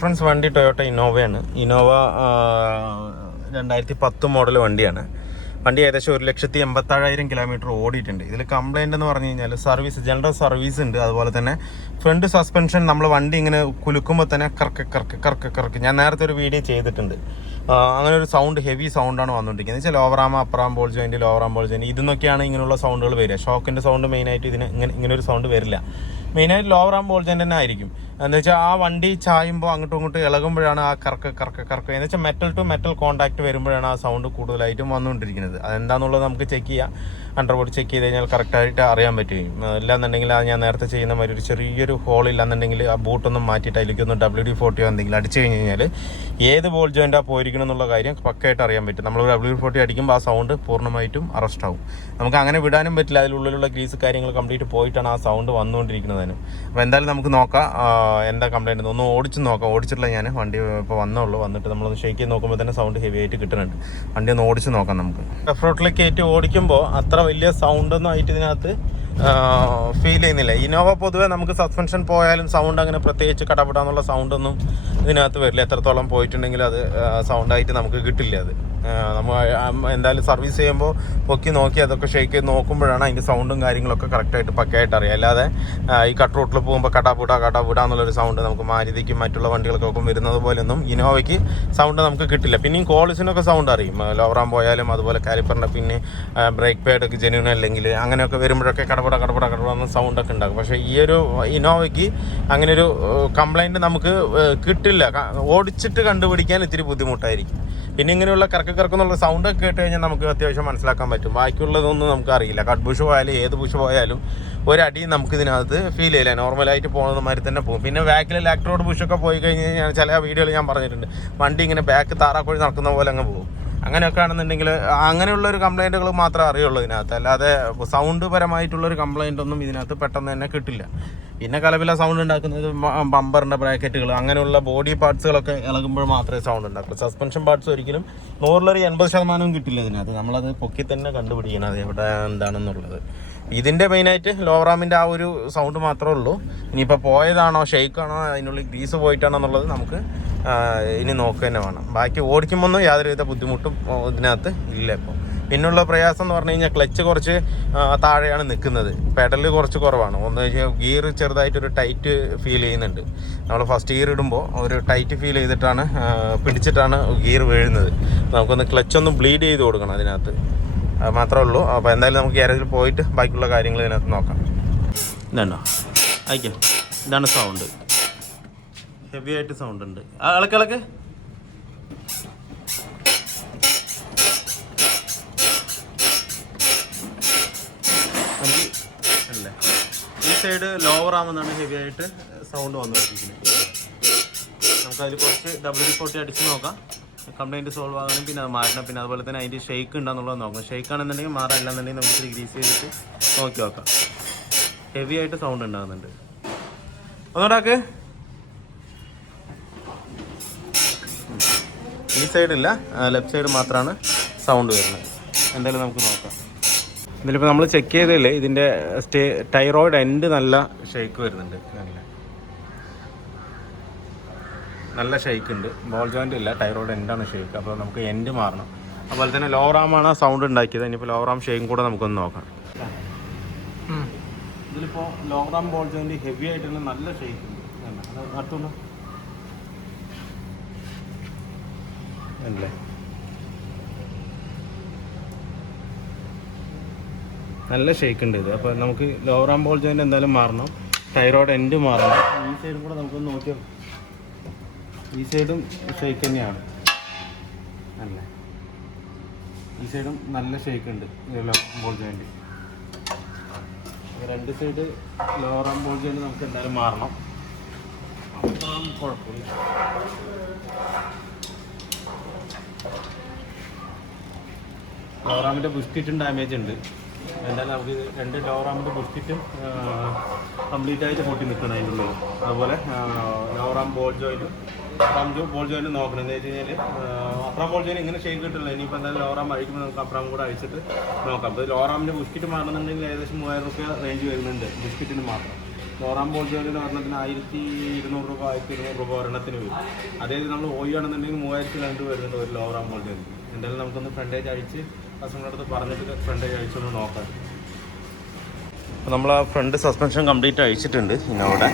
Friends വണ്ടി Toyota ഇന്നോവയാണ്. Innova 2010 model വണ്ടിയാണ്. വണ്ടി ഏകദേശം 1,87,000 കിലോമീറ്റർ ഓടിയിട്ടുണ്ട്. ഇതിൽ കംപ്ലൈൻറ്റ് എന്ന് പറഞ്ഞു കഴിഞ്ഞാൽ ജനറൽ സർവീസ് ഉണ്ട്. അതുപോലെ തന്നെ ഫ്രണ്ട് സസ്പെൻഷൻ നമ്മൾ വണ്ടി ഇങ്ങനെ കുലുക്കുമ്പോൾ തന്നെ കറക്ക് ഞാൻ നേരത്തെ ഒരു വീഡിയോ ചെയ്തിട്ടുണ്ട്. അങ്ങനെ ഒരു സൗണ്ട്, ഹെവി സൗണ്ടാണ് വന്നുകൊണ്ടിരിക്കുന്നത്. വെച്ചാൽ ലോവറാം അപ്പറാം ബോൾ ജോയിൻറ്റ്, ലോവറാം ബോൾ ജോയിൻറ്റ് ഇതെന്നൊക്കെയാണ് ഇങ്ങനെയുള്ള സൗണ്ടുകൾ വരിക. ഷോക്കിൻ്റെ സൗണ്ട് മെയിനായിട്ട് ഇങ്ങനെ ഒരു സൗണ്ട് വരില്ല. മെയിനായിട്ട് ലോവറാം ബോൾ ജോയിൻറ്റ് തന്നെ ആയിരിക്കും. എന്ന് വെച്ചാൽ ആ വണ്ടി ചായുമ്പോൾ അങ്ങോട്ടും ഇങ്ങോട്ടും ഇളകുമ്പോഴാണ് ആ കറക്ക് എന്ന് വെച്ചാൽ മെറ്റൽ ടു മെറ്റൽ കോൺടാക്ട് വരുമ്പോഴാണ് ആ സൗണ്ട് കൂടുതലായിട്ടും വന്നുകൊണ്ടിരിക്കുന്നത്. അതെന്താണെന്നുള്ളത് നമുക്ക് ചെക്ക് ചെയ്യാം. അണ്ടർബോർഡ് ചെക്ക് ചെയ്ത് കഴിഞ്ഞാൽ കറക്റ്റായിട്ട് അറിയാൻ പറ്റുകയും, ഇല്ലാന്നുണ്ടെങ്കിൽ ഞാൻ നേരത്തെ ചെയ്യുന്ന മാതിരി ഒരു ചെറിയൊരു ഹോൾ ഇല്ലാന്നുണ്ടെങ്കിൽ ആ ബൂട്ടൊന്നും മാറ്റിയിട്ട് അതിലേക്കൊന്ന് WD-40 എന്തെങ്കിലും അടിച്ചു കഴിഞ്ഞ് കഴിഞ്ഞാൽ ഏത് ബോൾ ജോയിൻറ്റാണ് പോയിരിക്കണം എന്നുള്ള കാര്യം പക്കയായിട്ട് അറിയാൻ പറ്റും. നമ്മൾ WD-40 അടിക്കുമ്പോൾ ആ സൗണ്ട് പൂർണ്ണമായിട്ടും അറസ്റ്റ് ആവും. നമുക്ക് അങ്ങനെ വിടാനും പറ്റില്ല. അതിനുള്ളിലുള്ള ഗ്രീസ് കാര്യങ്ങൾ കംപ്ലീറ്റ് പോയിട്ടാണ് ആ സൗണ്ട് വന്നുകൊണ്ടിരിക്കുന്നതിന്. അപ്പോൾ എന്തായാലും നമുക്ക് നോക്കാം എന്താ കംപ്ലൈൻറ്റ്. ഒന്ന് ഓടിച്ച് നോക്കാം. ഓടിച്ചിട്ടില്ല ഞാൻ, വണ്ടി ഇപ്പോൾ വന്നിട്ട് നമ്മളൊന്ന് ഷേക്ക് ചെയ്ത് നോക്കുമ്പോൾ തന്നെ സൗണ്ട് ഹെവി ആയിട്ട് കിട്ടുന്നുണ്ട്. വണ്ടി ഒന്ന് ഓടിച്ച് നോക്കാം നമുക്ക്. റഫ് റോട്ടിലേക്ക് കയറ്റി ഓടിക്കുമ്പോൾ അത്ര വലിയ സൗണ്ടൊന്നും ആയിട്ട് ഇതിനകത്ത് ഫീൽ ചെയ്യുന്നില്ല. ഇന്നോവ പൊതുവെ നമുക്ക് സസ്പെൻഷൻ പോയാലും സൗണ്ട് അങ്ങനെ പ്രത്യേകിച്ച് കടപെടാന്നുള്ള സൗണ്ടൊന്നും ഇതിനകത്ത് വരില്ല. എത്രത്തോളം പോയിട്ടുണ്ടെങ്കിൽ അത് സൗണ്ടായിട്ട് നമുക്ക് കിട്ടില്ല. അത് നമ്മൾ എന്തായാലും സർവീസ് ചെയ്യുമ്പോൾ പൊക്കി നോക്കി അതൊക്കെ ഷേക്ക് ചെയ്ത് നോക്കുമ്പോഴാണ് അതിൻ്റെ സൗണ്ടും കാര്യങ്ങളൊക്കെ കറക്റ്റായിട്ട് പക്കയായിട്ട് അറിയാം. അല്ലാതെ ഈ കട്ട് റൂട്ടിൽ പോകുമ്പോൾ കടാപൂടാ എന്നുള്ളൊരു സൗണ്ട് നമുക്ക് മാരുതിക്കും മറ്റുള്ള വണ്ടികൾക്കൊക്കെ വരുന്നത് പോലെയൊന്നും ഇന്നോവയ്ക്ക് സൗണ്ട് നമുക്ക് കിട്ടില്ല. പിന്നെയും കോളിസിനൊക്കെ സൗണ്ട് അറിയും. ലോവറാൻ പോയാലും അതുപോലെ കാലിപ്പറിൻ്റെ പിന്നെ ബ്രേക്ക് പാഡൊക്കെ ജെന്യൂൻ അല്ലെങ്കിൽ അങ്ങനെയൊക്കെ വരുമ്പോഴൊക്കെ കടപട എന്ന സൗണ്ടൊക്കെ ഉണ്ടാകും. പക്ഷേ ഈ ഒരു ഇന്നോവയ്ക്ക് അങ്ങനെ ഒരു കംപ്ലൈൻറ്റ് നമുക്ക് കിട്ടില്ല. ഓടിച്ചിട്ട് കണ്ടുപിടിക്കാൻ ഇത്തിരി ബുദ്ധിമുട്ടായിരിക്കും. പിന്നെ ഇങ്ങനെയുള്ള കറക്കുന്നുള്ള സൗണ്ടൊക്കെ കേട്ട് കഴിഞ്ഞാൽ നമുക്ക് അത്യാവശ്യം മനസ്സിലാക്കാൻ പറ്റും. ബാക്കിയുള്ളതൊന്നും നമുക്ക് അറിയില്ല. കട്ട് ബുഷ് പോയാലും ഏത് ബുഷ് പോയാലും ഒരടി നമുക്ക് ഇതിനകത്ത് ഫീൽ ചെയ്യില്ല. നോർമലായിട്ട് പോകുന്ന മാതിരി തന്നെ പോകും. പിന്നെ ബാക്കിൽ ഇലക്ട്രോഡ് ബുഷൊക്കെ പോയി കഴിഞ്ഞ് കഴിഞ്ഞാൽ ചില വീഡിയോയിൽ ഞാൻ പറഞ്ഞിട്ടുണ്ട്, വണ്ടി ഇങ്ങനെ ബാക്ക് താറാക്കോഴി നടക്കുന്ന പോലെ അങ്ങ് പോകും. അങ്ങനെയൊക്കെ ആണെന്നുണ്ടെങ്കിൽ അങ്ങനെയുള്ളൊരു കംപ്ലൈൻറ്റുകൾ മാത്രമേ അറിയുള്ളൂ ഇതിനകത്ത്. അല്ലാതെ സൗണ്ട് പരമായിട്ടുള്ളൊരു കംപ്ലൈൻ്റ് ഒന്നും ഇതിനകത്ത് പെട്ടെന്ന് തന്നെ കിട്ടില്ല. പിന്നെ കലപില സൗണ്ട് ഉണ്ടാക്കുന്നത് ബമ്പറിൻ്റെ ബ്രാക്കറ്റുകൾ അങ്ങനെയുള്ള ബോഡി പാർട്സുകളൊക്കെ ഇളകുമ്പോൾ മാത്രമേ സൗണ്ട് ഉണ്ടാക്കൂ. സസ്പെൻഷൻ പാർട്സ് ഒരിക്കലും 100% കിട്ടില്ല ഇതിനകത്ത്. നമ്മളത് പൊക്കി തന്നെ കണ്ടുപിടിക്കണം അത് എവിടെ എന്താണെന്നുള്ളത്. ഇതിൻ്റെ മെയിനായിട്ട് ലോവറാമിൻ്റെ ആ ഒരു സൗണ്ട് മാത്രമേ ഉള്ളൂ. ഇനിയിപ്പോൾ പോയതാണോ ഷെയ്ക്കാണോ അതിനുള്ളിൽ ഗ്രീസ് പോയിട്ടാണോ എന്നുള്ളത് നമുക്ക് ഇനി നോക്കുക തന്നെ വേണം. ബാക്കി ഓടിക്കുമ്പോൾ യാതൊരുവിധ ബുദ്ധിമുട്ടും ഇതിനകത്ത് ഇല്ല. ഇപ്പോൾ പിന്നുള്ള പ്രയാസം എന്ന് പറഞ്ഞു കഴിഞ്ഞാൽ ക്ലച്ച് കുറച്ച് താഴെയാണ് നിൽക്കുന്നത്, പെഡൽ കുറച്ച് കുറവാണ്. ഒന്ന് വെച്ചാൽ ഗിയർ ചെറുതായിട്ടൊരു ടൈറ്റ് ഫീൽ ചെയ്യുന്നുണ്ട്. നമ്മൾ ഫസ്റ്റ് ഗിയർ ഇടുമ്പോൾ ഒരു ടൈറ്റ് ഫീൽ ചെയ്തിട്ടാണ് പിടിച്ചിട്ടാണ് ഗിയർ വീഴുന്നത്. നമുക്കൊന്ന് ക്ലച്ചൊന്ന് ബ്ലീഡ് ചെയ്ത് കൊടുക്കണം അതിനകത്ത്. അത് മാത്രമേ ഉള്ളൂ. അപ്പോൾ എന്തായാലും നമുക്ക് ഗ്യാരേജിൽ പോയിട്ട് ബാക്കിയുള്ള കാര്യങ്ങൾ ഇതിനകത്ത് നോക്കാം. ഇതാണോ അയക്കാം. ഇതാണ് സൗണ്ട്, ഹെവി ആയിട്ട് സൗണ്ട് ഉണ്ട്. ഇളക്ക് അല്ലേ. ഈ സൈഡ് ലോവർ ആവുന്നതാണ് ഹെവി ആയിട്ട് സൗണ്ട് വന്നുകൊണ്ടിരിക്കുന്നത്. നമുക്കതിൽ കുറച്ച് WD-40 അടിച്ച് നോക്കാം. കംപ്ലൈൻറ്റ് സോൾവ് ആകണം. പിന്നെ അത് മാറ്റണം. പിന്നെ അതുപോലെ തന്നെ അതിൻ്റെ ഷെയ്ക്ക് ഉണ്ടെന്നുള്ളത് നോക്കാം. ഷെയ്ക്ക് ആണെന്നുണ്ടെങ്കിൽ മാറാനില്ലെന്നുണ്ടെങ്കിൽ നമുക്ക് ഗ്രീസ് ചെയ്തിട്ട് നോക്കി നോക്കാം. ഹെവി ആയിട്ട് സൗണ്ട് ഉണ്ടാകുന്നുണ്ട്. ഒന്നുകൂടാക്ക്. ഈ സൈഡില്ല, ലെഫ്റ്റ് സൈഡ് മാത്രമാണ് സൗണ്ട് വരുന്നത്. എന്തായാലും നമുക്ക് നോക്കാം. ഇതിലിപ്പോൾ നമ്മൾ ചെക്ക് ചെയ്തതില്ലേ ഇതിൻ്റെ ടൈറോയിഡ് എൻഡ് നല്ല ഷെയ്ക്ക് വരുന്നുണ്ട്. നല്ല ഷെയ്ക്ക് ഉണ്ട്. ബോൾ ജോയിൻ്റ് ഇല്ല, ടൈറോയിഡ് എൻഡാണ് ഷെയ്ക്ക്. അപ്പോൾ നമുക്ക് എൻഡ് മാറണം. അതുപോലെ തന്നെ ലോവറാമാണ് സൗണ്ട് ഉണ്ടാക്കിയത്. ഇനിയിപ്പോൾ ലോവറാം ഷെയ്ക്കും കൂടെ നമുക്കൊന്ന് നോക്കാം. ഇതിലിപ്പോൾ ലോവറാം ബോൾ ജോയിൻ്റ് ഹെവി ആയിട്ടുള്ള നല്ല ഷെയ്ക്ക് ഉണ്ട്. അടുത്തുണ്ടോ അല്ലേ? നല്ല ഷെയ്ക്ക് ഉണ്ട് ഇത്. അപ്പോൾ നമുക്ക് ലോവറാം ബോൾ ജോയിൻ്റ് എന്തായാലും മാറണം, ടൈറോയിഡ് എൻഡ് മാറണം. ഈ സൈഡും കൂടെ നമുക്കൊന്ന് നോക്കിയോ. ഈ സൈഡും ഷെയ്ക്ക് തന്നെയാണ് അല്ലേ? ഈ സൈഡും നല്ല ഷെയ്ക്ക് ഉണ്ട് ലോവറാം ബോൾ ജോയിൻ്റ്. രണ്ട് സൈഡ് ലോവറാം ബോൾ ജോയിൻ്റ് നമുക്ക് എന്തായാലും മാറണം. കുഴപ്പമില്ല. ലോവറാമിൻ്റെ ബുസ്റ്റിറ്റും ഡാമേജ് ഉണ്ട്. എന്തായാലും നമുക്ക് രണ്ട് ലോവറാമിൻ്റെ ബുസ്റ്റിറ്റും കംപ്ലീറ്റ് ആയിട്ട് പൊട്ടി നിൽക്കണം അതിൻ്റെ ഉള്ളിൽ. അതുപോലെ ലോവറാം ബോൾ ജോയിൻറ്റും ബോൾ ജോയിൻറ്റ് നോക്കണം. എന്താ വെച്ച് കഴിഞ്ഞാൽ അപ്പറാം ബോൾ ജോയിൻറ്റ് ഇങ്ങനെ ഷെയ്ക്ക് കിട്ടില്ല. ഇനിയിപ്പോൾ എന്തായാലും ലോവറാം അഴിക്കുമ്പോൾ നമുക്ക് അപ്പറാം കൂടെ അഴിച്ചിട്ട് നോക്കാം. അപ്പോൾ ലോവറാമിൻ്റെ ബുസ്റ്റിറ്റ് മാറണമെന്നുണ്ടെങ്കിൽ ഏകദേശം 3000 രൂപ റേഞ്ച് വരുന്നുണ്ട് ബിസ്ക്കറ്റിന് മാത്രം. ലോറാം ബോൾ ജോയിൻറ്റിന് ഒരെണ്ണത്തിന് 1200 രൂപ 1200 രൂപ ഒരെണ്ണത്തിന് വരും. അതായത് നമ്മൾ ഓയി ആണെന്നുണ്ടെങ്കിൽ 3200 വരുന്നുണ്ട് ഒരു ലോറാം ബോൾ ജോയിൻറ്റ്. എന്തായാലും നമുക്കൊന്ന് ഫ്രണ്ടേജ് അഴിച്ച് കസ്റ്റമറുടെ അടുത്ത് പറഞ്ഞിട്ട് ഫ്രണ്ടേജ് അഴിച്ചൊന്ന് നോക്കാം. അപ്പോൾ നമ്മൾ ആ ഫ്രണ്ട് സസ്പെൻഷൻ കംപ്ലീറ്റ് അഴിച്ചിട്ടുണ്ട്. ഇന്നോടെ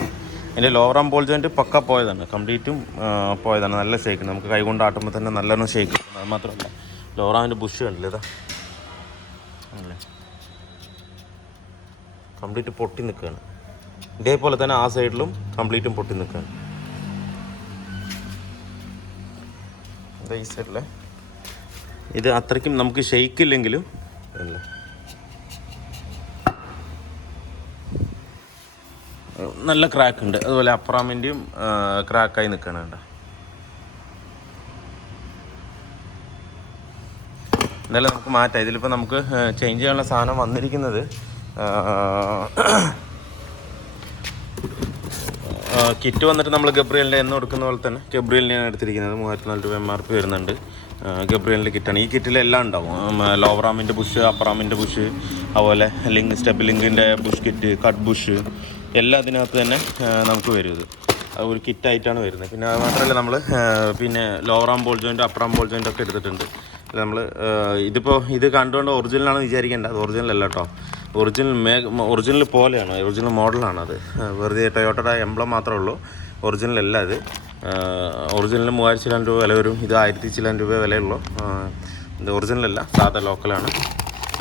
അതിൻ്റെ ലോറാം ബോൾ ജോയിൻറ്റ് പക്ക പോയതാണ്, കംപ്ലീറ്റും പോയതാണ്. നല്ല ഷേക്ക്, നമുക്ക് കൈകൊണ്ട് ആട്ടുമ്പോൾ തന്നെ നല്ലോണം ഷേക്ക്. അത് മാത്രമല്ല ലോറാമിൻ്റെ ബുഷ് കണ്ടില്ല, ഇതാ അല്ലേ കംപ്ലീറ്റ് പൊട്ടി നിൽക്കുകയാണ്. ഇതേപോലെ തന്നെ ആ സൈഡിലും കംപ്ലീറ്റും പൊട്ടി നിൽക്കുകയാണ്. ഈ സൈഡിലെ ഇത് അത്രയ്ക്കും നമുക്ക് ഷെയ്ക്കില്ലെങ്കിലും അല്ലേ നല്ല ക്രാക്ക് ഉണ്ട്. അതുപോലെ അപ്രാമിൻ്റെയും ക്രാക്കായി നിൽക്കുകയാണ്. കേട്ടോ എന്തായാലും നമുക്ക് മാറ്റാം. ഇതിലിപ്പോൾ നമുക്ക് ചേഞ്ച് ചെയ്യാനുള്ള സാധനം വന്നിരിക്കുന്നത് കിറ്റ് വന്നിട്ട് നമ്മൾ ഗബ്രിയലിൻ്റെ എന്ന് കൊടുക്കുന്ന പോലെ തന്നെ ഗബ്രിയലിനെയാണ് എടുത്തിരിക്കുന്നത്. 3004 രൂപ MRP വരുന്നുണ്ട്. ഗബ്രിയലിൻ്റെ കിറ്റാണ്. ഈ കിറ്റിൽ എല്ലാം ഉണ്ടാവും. ലോവറാമിൻ്റെ ബുഷ്, അപ്പറാമിൻ്റെ ബുഷ്, അതുപോലെ സ്റ്റെപ്പ് ലിങ്കിൻ്റെ ബുഷ് കിറ്റ്, കട്ട് ബുഷ് എല്ലാം അതിനകത്ത് തന്നെ നമുക്ക് വരും. ഇത് ഒരു കിറ്റായിട്ടാണ് വരുന്നത്. പിന്നെ അത് മാത്രമല്ല നമ്മൾ പിന്നെ ലോവറാം ബോൾ ജോയിൻ്റ്, അപ്പറാം ബോൾ ജോയിൻ്റ് ഒക്കെ എടുത്തിട്ടുണ്ട്. നമ്മൾ ഇതിപ്പോൾ ഇത് കണ്ടുകൊണ്ട് ഒറിജിനലാണെന്ന് വിചാരിക്കേണ്ട, അത് ഒറിജിനൽ അല്ല കേട്ടോ. ഒറിജിനൽ പോലെയാണ്, ഒറിജിനൽ മോഡലാണ്. അത് വെറുതെ ടൊയോട്ടയുടെ എംബ്ലം മാത്രമേ ഉള്ളൂ, ഒറിജിനൽ അല്ല. ഇത് ഒറിജിനലിന് 3000 രൂപ വില വരും. ഇത് 1000 രൂപ വിലയുള്ളൂ. ഇത് ഒറിജിനലല്ല, സാധാ ലോക്കലാണ്.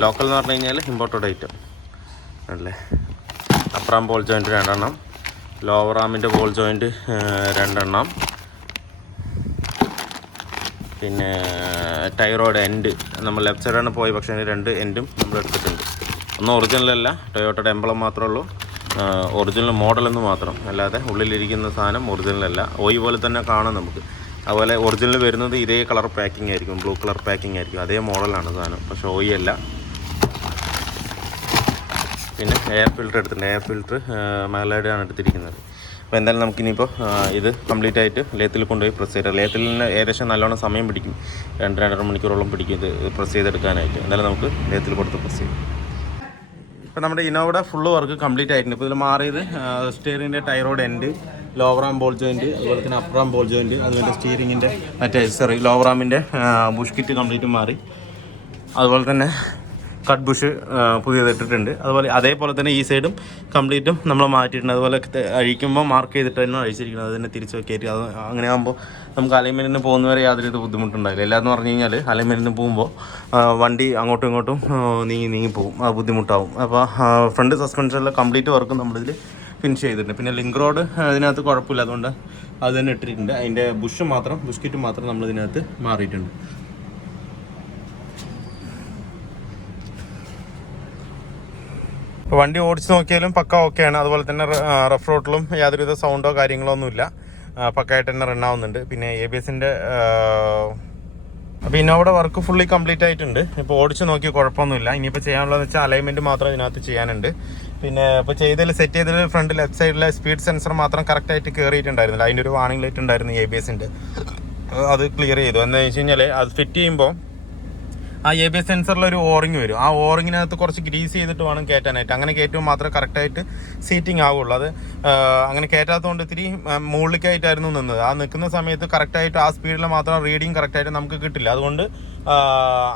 ലോക്കൽ എന്ന് പറഞ്ഞു കഴിഞ്ഞാൽ ഇമ്പോർട്ടഡ് ഐറ്റം അല്ലേ. അപ്പറാം ബോൾ ജോയിൻറ്റ് 2 എണ്ണം, ലോവർ ആമിൻ്റെ ബോൾ ജോയിൻറ്റ് 2 എണ്ണം, പിന്നെ ടൈറോയുടെ എൻഡ് നമ്മൾ ലെഫ്റ്റ് സൈഡാണ് പോയി, പക്ഷേ 2 എൻഡും നമ്മൾ എടുത്തിട്ടുണ്ട്. ഒന്നും ഒറിജിനലല്ല, ടൊയോട്ടയുടെ എംബ്ലം മാത്രമേ ഉള്ളൂ, ഒറിജിനൽ മോഡലെന്ന് മാത്രം. അല്ലാതെ ഉള്ളിലിരിക്കുന്ന സാധനം ഒറിജിനലല്ല. ഓയി പോലെ തന്നെ കാണാം നമുക്ക്. അതുപോലെ ഒറിജിനൽ വരുന്നത് ഇതേ കളർ പാക്കിംഗ് ആയിരിക്കും, ബ്ലൂ കളർ പാക്കിംഗ് ആയിരിക്കും, അതേ മോഡലാണ് സാധനം, പക്ഷേ ഓയി അല്ല. പിന്നെ എയർ ഫിൽറ്റർ എടുത്തിട്ടുണ്ട്. എയർ ഫിൽറ്റർ മലയാളിയാണ് എടുത്തിരിക്കുന്നത്. അപ്പോൾ എന്തായാലും നമുക്കിനിയിപ്പോൾ ഇത് കംപ്ലീറ്റ് ആയിട്ട് ലേത്തിൽ കൊണ്ടുപോയി പ്രസ് ചെയ്ത്, ലേത്തിൽ നിന്ന് ഏകദേശം നല്ലോണം സമയം പിടിക്കും, 2-2.5 മണിക്കൂറോളം പിടിക്കും ഇത് പ്രസ് ചെയ്തെടുക്കാനായിട്ട്. എന്തായാലും നമുക്ക് ലേത്തിൽ കൊടുത്ത് പ്രസ് ചെയ്യും. ഇപ്പോൾ നമ്മുടെ ഇന്നോവയുടെ ഫുള്ള് വർക്ക് കംപ്ലീറ്റ് ആയിട്ടുണ്ട്. ഇപ്പോൾ ഇതിൽ മാറിയത് സ്റ്റിയറിങ്ങിൻ്റെ ടൈറോഡ് എൻഡ്, ലോവറാം ബോൾ ജോയിൻറ്റ്, അതുപോലെ തന്നെ അപ്പറാം ബോൾ ജോയിൻറ്റ്, അതുപോലെ സ്റ്റിയറിങ്ങിൻ്റെ ലോവറാമിൻ്റെ ബുഷ് കിറ്റ് കംപ്ലീറ്റ് മാറി. അതുപോലെ തന്നെ കട്ട് ബുഷ് പുതിയതിട്ടിട്ടുണ്ട്. അതേപോലെ തന്നെ ഈ സൈഡും കംപ്ലീറ്റും നമ്മൾ മാറ്റിയിട്ടുണ്ട്. അതുപോലെ അഴിക്കുമ്പോൾ മാർക്ക് ചെയ്തിട്ട് തന്നെ അഴിച്ചിരിക്കുന്നത്, അതിനെ തിരിച്ച് കയറ്റി. അത് അങ്ങനെ ആകുമ്പോൾ നമുക്ക് അലൈൻമെൻറ്റിന് പോകുന്നവരെ യാതൊരു ബുദ്ധിമുട്ടുണ്ടായില്ല. എല്ലാമെന്ന് പറഞ്ഞു കഴിഞ്ഞാൽ അലൈൻമെൻറ്റിന് പോകുമ്പോൾ വണ്ടി അങ്ങോട്ടും ഇങ്ങോട്ടും നീങ്ങി പോകും, അത് ബുദ്ധിമുട്ടാവും. അപ്പോൾ ഫ്രണ്ട് സസ്പെൻഷനിലെ കംപ്ലീറ്റ് വർക്കും നമ്മളിതിൽ ഫിനിഷ് ചെയ്തിട്ടുണ്ട്. പിന്നെ ലിങ്ക് റോഡ് അതിനകത്ത് കുഴപ്പമില്ല, അതുകൊണ്ട് അത് തന്നെ ഇട്ടിട്ടുണ്ട്. അതിൻ്റെ ബുഷ് കിറ്റ് മാത്രം നമ്മളിതിനകത്ത് മാറിയിട്ടുണ്ട്. ഇപ്പോൾ വണ്ടി ഓടിച്ച് നോക്കിയാലും പക്ക ഓക്കെയാണ്. അതുപോലെ തന്നെ റഫ് റോഡിലും യാതൊരുവിധ സൗണ്ടോ കാര്യങ്ങളോ ഒന്നുമില്ല, പക്കയായിട്ട് തന്നെ റൺ ആവുന്നുണ്ട്. പിന്നെ ABSൻ്റെ അപ്പോൾ ഇന്നോവയുടെ വർക്ക് ഫുള്ളി കംപ്ലീറ്റ് ആയിട്ടുണ്ട്. ഇപ്പോൾ ഓടിച്ച് നോക്കി കുഴപ്പമൊന്നുമില്ല. ഇനിയിപ്പോൾ ചെയ്യാനുള്ളതെന്ന് വെച്ചാൽ അലൈൻമെൻറ്റ് മാത്രം ഇതിനകത്ത് ചെയ്യാനുണ്ട്. പിന്നെ ഇപ്പോൾ സെറ്റ് ചെയ്തതിൽ ഫ്രണ്ട് ലെഫ്റ്റ് സൈഡിലെ സ്പീഡ് സെൻസർ മാത്രം കറക്റ്റായിട്ട് കയറിയിട്ടുണ്ടായിരുന്നില്ല. അതിൻ്റെ ഒരു വാർണിംഗ് ലൈറ്റ് ഉണ്ടായിരുന്നു ABSൻ്റെ, അത് ക്ലിയർ ചെയ്തു. എന്താണെന്ന് വെച്ച് കഴിഞ്ഞാൽ അത് ഫിറ്റ് ചെയ്യുമ്പോൾ ആ ABS സെൻസറിലൊരു ഓറിങ് വരും. ആ ഓറിങ്ങിനകത്ത് കുറച്ച് ഗ്രീസ് ചെയ്തിട്ട് വേണം കയറ്റാനായിട്ട്. അങ്ങനെ കയറ്റുമ്പോൾ മാത്രമേ കറക്റ്റായിട്ട് സീറ്റിംഗ് ആവുള്ളൂ. അത് അങ്ങനെ കയറ്റാത്തതുകൊണ്ട് ഇത്തിരി മുകളിലേക്കായിട്ടായിരുന്നു നിന്നത്. ആ നിൽക്കുന്ന സമയത്ത് കറക്റ്റായിട്ട് ആ സ്പീഡിൽ മാത്രം റീഡിങ് കറക്റ്റായിട്ട് നമുക്ക് കിട്ടില്ല. അതുകൊണ്ട്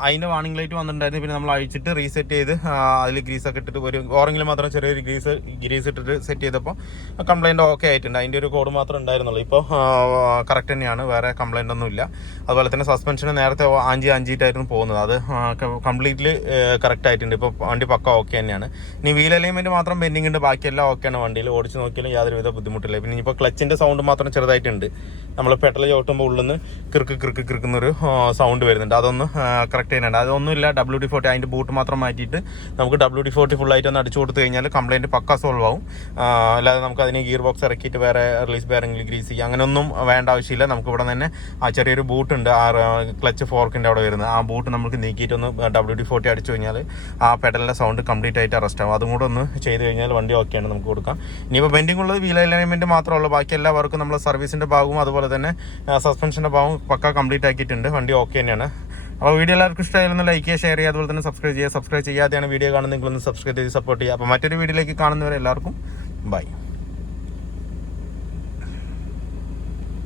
അതിൻ്റെ വാർണിംഗ് ലൈറ്റ് വന്നിട്ടുണ്ടായിരുന്നു. പിന്നെ നമ്മൾ അഴിച്ചിട്ട് റീസെറ്റ് ചെയ്ത് അതിൽ ഗ്രീസൊക്കെ ഇട്ടിട്ട് ഒരു ഓറിങ്ങിൽ മാത്രം ചെറിയൊരു ഗ്രീസ് ഇട്ടിട്ട് സെറ്റ് ചെയ്തപ്പോൾ കംപ്ലൈൻറ്റ് ഓക്കെ ആയിട്ടുണ്ട്. അതിൻ്റെ ഒരു കോഡ് മാത്രമേ ഉണ്ടായിരുന്നുള്ളൂ. ഇപ്പോൾ കറക്റ്റ് തന്നെയാണ്, വേറെ കംപ്ലൈൻ്റ് ഒന്നും ഇല്ല. അതുപോലെ തന്നെ സസ്പെൻഷന് നേരത്തെ ആഞ്ചിട്ടായിരുന്നു പോകുന്നത്, അത് കംപ്ലീറ്റ്ലി കറക്റ്റ് ആയിട്ടുണ്ട്. ഇപ്പോൾ വണ്ടി പക്ക ഓക്കെ തന്നെയാണ്. ഇനി വീൽ അലൈൻമെൻറ്റ് മാത്രം പെൻഡിങ് ഉണ്ട്, ബാക്കിയെല്ലാം ഓക്കെയാണ്. വണ്ടിയിൽ ഓടിച്ച് നോക്കിയാലും യാതൊരുവിധ ബുദ്ധിമുട്ടില്ല. പിന്നെ ഇപ്പോൾ ക്ലച്ചിൻ്റെ സൗണ്ട് മാത്രം ചെറുതായിട്ടുണ്ട്. നമ്മൾ പെട്രോൾ ചവിട്ടുമ്പോൾ ഉള്ളിൽ നിന്ന് കിറുക്കുന്നൊരു സൗണ്ട് വരുന്നുണ്ട്. അതൊന്ന് കറക്റ്റ് ചെയ്യുന്നുണ്ട്. അതൊന്നുമില്ല, WD-40 അതിൻ്റെ ബൂട്ട് മാത്രം മാറ്റിയിട്ട് നമുക്ക് WD-40 ഫുള്ളായിട്ട് ഒന്ന് അടിച്ചു കൊടുത്തു കഴിഞ്ഞാൽ കംപ്ലൈൻറ്റ് പക്ക സോൾവ് ആവും. അല്ലാതെ നമുക്ക് അതിന് ഗിയർ ബോക്സ് ഇറക്കിയിട്ട് വേറെ റിലീസ് ബെയറിംഗിൽ ഗ്രീസ് ചെയ്യുക അങ്ങനെയൊന്നും വേണ്ട ആവശ്യമില്ല. നമുക്ക് ഇവിടെ തന്നെ ആ ചെറിയൊരു ബൂട്ടുണ്ട്, ആ ക്ലച്ച് ഫോർക്കിൻ്റെ അവിടെ വരുന്നത്, ആ ബൂട്ട് നമുക്ക് നീക്കിയിട്ടൊന്ന് WD-40 അടിച്ചു കഴിഞ്ഞാൽ ആ പെഡലിൻ്റെ സൗണ്ട് കംപ്ലീറ്റ് ആയിട്ട് അറസ്റ്റ് ആവും. അതും കൂടെ ഒന്ന് ചെയ്ത് കഴിഞ്ഞാൽ വണ്ടി ഓക്കെയാണ്, നമുക്ക് കൊടുക്കാം. ഇനിയിപ്പോൾ ബെൻഡിങ് ഉള്ളത് വീൽ അലൈൻമെൻറ്റ് മാത്രമേ ഉള്ളൂ. ബാക്കി എല്ലാ വർക്കും നമ്മൾ സർവീസിൻ്റെ ഭാഗവും അതുപോലെ തന്നെ സസ്പെൻഷൻ്റെ ഭാഗവും പക്ക കംപ്ലീറ്റ് ആക്കിയിട്ടുണ്ട്. വണ്ടി ഓക്കെ തന്നെയാണ്. അപ്പോൾ വീഡിയോ എല്ലാവർക്കും ഇഷ്ടമായിരുന്നു, ലൈക്ക് ചെയ്യുക, ഷെയർ ചെയ്യുക, അതുപോലെ തന്നെ സബ്സ്ക്രൈബ് ചെയ്യാതെയാണ് വീഡിയോ കാണുന്നത്, നിങ്ങളൊന്ന് സബ്സ്ക്രൈബ് ചെയ്ത് സപ്പോർട്ട് ചെയ്യുക. അപ്പോൾ മറ്റൊരു വീഡിയോയിലേക്ക് കാണുന്നവരെ എല്ലാവർക്കും ബൈ.